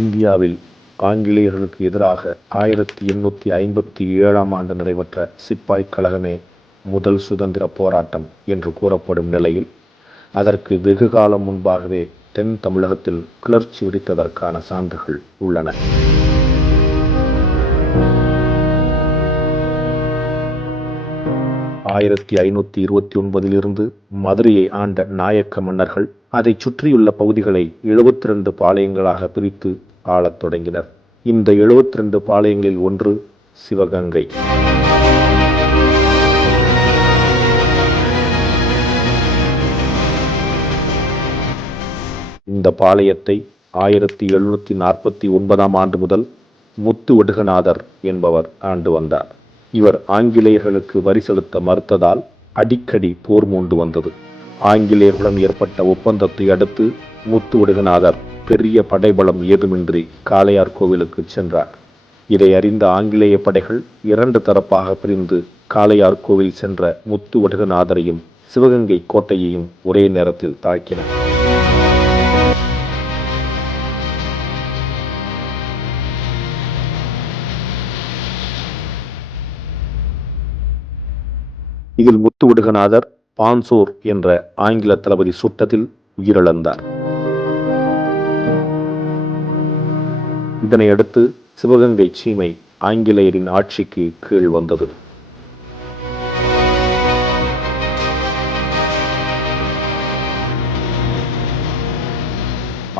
இந்தியாவில் ஆங்கிலேயர்களுக்கு எதிராக 1857ஆம் ஆண்டு நடைபெற்ற சிப்பாய் கழகமே முதல் சுதந்திர போராட்டம் என்று கூறப்படும் நிலையில், அதற்கு வெகு காலம் முன்பாகவே தென் தமிழகத்தில் கிளர்ச்சி வெடித்ததற்கான சான்றுகள் உள்ளன. 1529 மதுரையை ஆண்ட நாயக்க மன்னர்கள் அதைச் சுற்றியுள்ள பகுதிகளை 72 பாளையங்களாக பிரித்து ஆளத் தொடங்கினர். இந்த 72 பாளையங்களில் ஒன்று சிவகங்கை. இந்த பாளையத்தை 1749ஆம் ஆண்டு முதல் முத்து ஒடுகநாதர் என்பவர் ஆண்டு வந்தார். இவர் ஆங்கிலேயர்களுக்கு வரி செலுத்த மறுத்ததால் அடிக்கடி போர் மூண்டு வந்தது. ஆங்கிலேயர்களுடன் ஏற்பட்ட ஒப்பந்தத்தை அடுத்து முத்து ஒடுகநாதர் பெரிய படைபலம் ஏதுமின்றி காளையார் கோவிலுக்கு சென்றார். இதை அறிந்த ஆங்கிலேய படைகள் 2 தரப்பாக பிரிந்து காளையார் கோவில் சென்ற முத்து ஒடுகநாதரையும் சிவகங்கை கோட்டையையும் ஒரே நேரத்தில் தாக்கின. இதில் முத்து ஒடுகநாதர் பான்சோர் என்ற ஆங்கில தளபதி சுட்டத்தில் உயிரிழந்தார். இதனையடுத்து சிவகங்கை சீமை ஆங்கிலேயரின் ஆட்சிக்கு கீழ் வந்தது.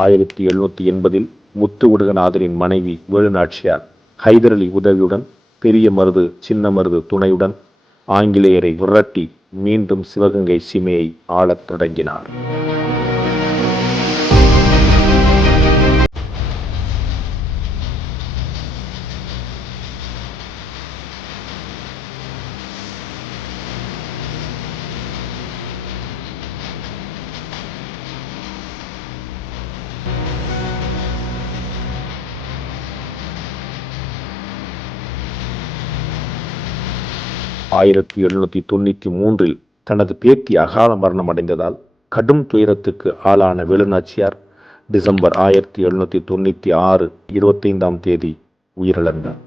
ஆயிரத்தி 1780 முத்து ஒடுகநாதரின் மனைவி வேலுநாச்சியார் ஹைதர் அலி உதவியுடன் பெரிய மருது சின்ன மருது துணையுடன் ஆங்கிலேயரை விரட்டி மீண்டும் சிவகங்கை சீமையை ஆளத் தொடங்கினார். ஆயிரத்தி 1793 தனது பேத்தி அகால மரணம் அடைந்ததால் கடும் துயரத்துக்கு ஆளான வேலுநாச்சியார் டிசம்பர் 1796 25ஆம் தேதி உயிரிழந்தார்.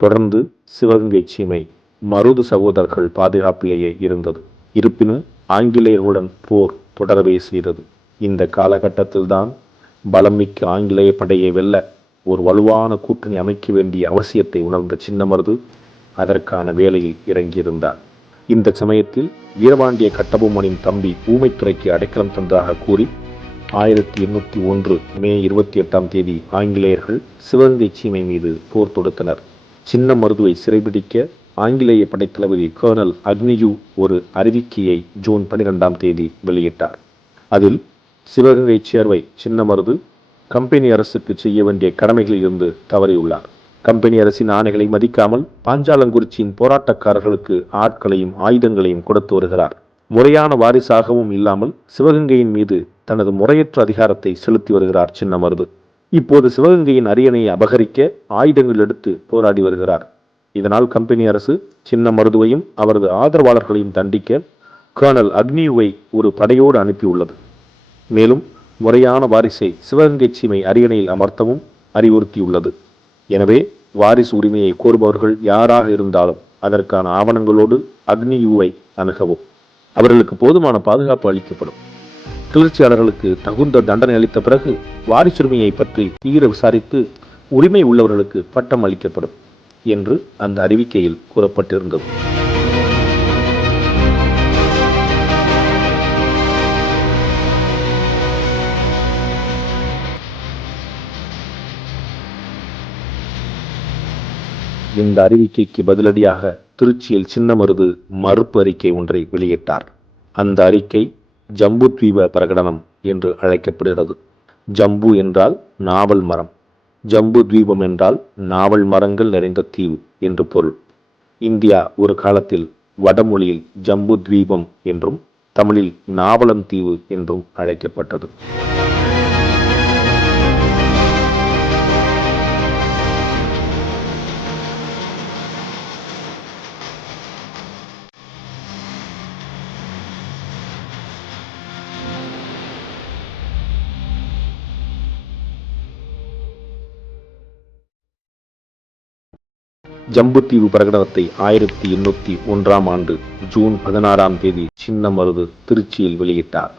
தொடர்ந்து சிவகங்கை சீமை மருது சகோதரர்கள் பாதுகாப்பிலேயே இருந்தது. இருப்பினும் ஆங்கிலேயர்களுடன் போர் தொடரவே செய்தது. இந்த காலகட்டத்தில்தான் பலமிக்க ஆங்கிலேய படையை வெல்ல ஒரு வலுவான கூட்டணி அமைக்க வேண்டிய அவசியத்தை உணர்ந்த சின்ன மருது அதற்கான வேலையில் இறங்கியிருந்தார். இந்த சமயத்தில் வீரபாண்டிய கட்டபொம்மனின் தம்பி ஊமைத்துறைக்கு அடைக்கலம் தந்ததாக கூறி 1801 மே 28ஆம் தேதி ஆங்கிலேயர்கள் சிவகங்கை சீமை மீது போர் தொடுத்தனர். சின்ன மருதுவை சிறைபிடிக்க ஆங்கிலேய படைத்தளபதி கர்னல் அக்னியூ ஒரு அறிவிக்கையை ஜூன் 12ஆம் தேதி வெளியிட்டார். அதில் சிவகங்கை சேர்வை சின்ன மருது கம்பெனி அரசுக்கு செய்ய வேண்டிய கடமைகளில் இருந்து தவறியுள்ளார். கம்பெனி அரசின் ஆணைகளை மதிக்காமல் பாஞ்சாலங்குறிச்சியின் போராட்டக்காரர்களுக்கு ஆட்களையும் ஆயுதங்களையும் கொடுத்து வருகிறார். முறையான வாரிசாகவும் இல்லாமல் சிவகங்கையின் மீது தனது முறையற்ற அதிகாரத்தை செலுத்தி வருகிறார் சின்ன மருது. இப்போது சிவகங்கையின் அரியணையை அபகரிக்க ஆயுதங்கள் எடுத்து போராடி வருகிறார். இதனால் கம்பெனி அரசு சின்ன மருதுவையும் அவரது ஆதரவாளர்களையும் தண்டிக்க கர்னல் அக்னியூவை ஒரு படையோடு அனுப்பியுள்ளது. மேலும் முறையான வாரிசை சிவகங்கை சீமை அரியணையில் அமர்த்தவும் அறிவுறுத்தியுள்ளது. எனவே வாரிசு உரிமையை கோருபவர்கள் யாராக இருந்தாலும் அதற்கான ஆவணங்களோடு அக்னியூவை அணுகவும். அவர்களுக்கு போதுமான பாதுகாப்பு அளிக்கப்படும். கிளர்ச்சியாளர்களுக்கு தகுந்த தண்டனை அளித்த பிறகு வாரிசுரிமையை பற்றி தீர விசாரித்து உரிமை உள்ளவர்களுக்கு பட்டம் அளிக்கப்படும் என்று அந்த அறிவிக்கையில் கூறப்பட்டிருந்தது. இந்த அறிவிக்கைக்கு பதிலடியாக திருச்சியில் சின்ன மருது மறுப்பு அறிக்கை ஒன்றை வெளியிட்டார். அந்த அறிக்கை ஜம்புத்வீப பிரகடனம் என்று அழைக்கப்படுகிறது. ஜம்பு என்றால் நாவல் மரம், ஜம்பு தீபம் என்றால் நாவல் மரங்கள் நிறைந்த தீவு என்று பொருள். இந்தியா ஒரு காலத்தில் வடமொழியில் ஜம்பு தீபம் என்றும் தமிழில் நாவலந்தீவு என்றும் அழைக்கப்பட்டது. ஜம்புத்தீவு பிரகடனத்தை 1801ஆம் ஆண்டு ஜூன் 16ஆம் தேதி சின்னமருது திருச்சியில் வெளியிட்டார்.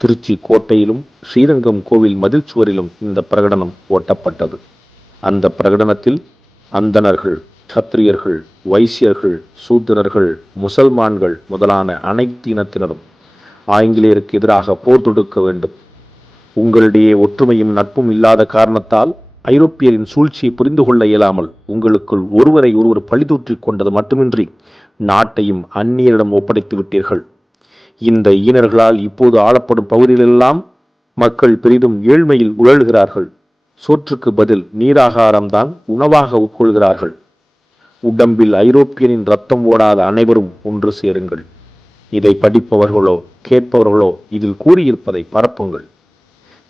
திருச்சி கோட்டையிலும் ஸ்ரீரங்கம் கோவில் மதில் சுவரிலும் இந்த பிரகடனம் ஒட்டப்பட்டது. அந்த பிரகடனத்தில் அந்தணர்கள், சத்திரியர்கள், வைசியர்கள், சூத்திரர்கள், முசல்மான்கள் முதலான அனைத்து இனத்தினரும் ஆங்கிலேயருக்கு எதிராக போர் தொடுக்க வேண்டும். உங்களிடையே ஒற்றுமையும் நட்பும் இல்லாத காரணத்தால் ஐரோப்பியரின் சூழ்ச்சியை புரிந்து கொள்ள இயலாமல் உங்களுக்குள் ஒருவரை ஒருவர் பழிதூற்றிக் கொண்டது மட்டுமின்றி நாட்டையும் அந்நியரிடம் ஒப்படைத்து விட்டீர்கள். இந்த ஈனர்களால் இப்போது ஆளப்படும் பகுதிகளெல்லாம் மக்கள் பெரிதும் ஏழ்மையில் உழல்கிறார்கள். சோற்றுக்கு பதில் நீராகாரம்தான் உணவாக உட்கொள்கிறார்கள். உடம்பில் ஐரோப்பியனின் ரத்தம் ஓடாத அனைவரும் ஒன்று சேருங்கள். இதை படிப்பவர்களோ கேட்பவர்களோ இதில் கூறியிருப்பதை பரப்புங்கள்.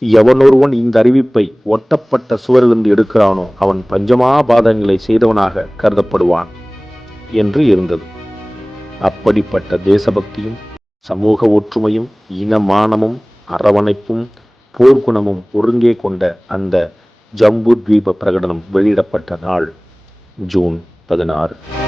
எவனொருவன் இந்த அறிவிப்பை ஒட்டப்பட்ட சுவரிலிருந்து எடுக்கிறானோ அவன் பஞ்சமாபாதங்களை செய்தவனாக கருதப்படுவான் என்று இருந்தது. அப்படிப்பட்ட தேசபக்தியும் சமூக ஒற்றுமையும் இனமானமும் அரவணைப்பும் போர்க்குணமும் ஒருங்கே கொண்ட அந்த ஜம்பு தீப பிரகடனம் வெளியிடப்பட்ட நாள் ஜூன் 16.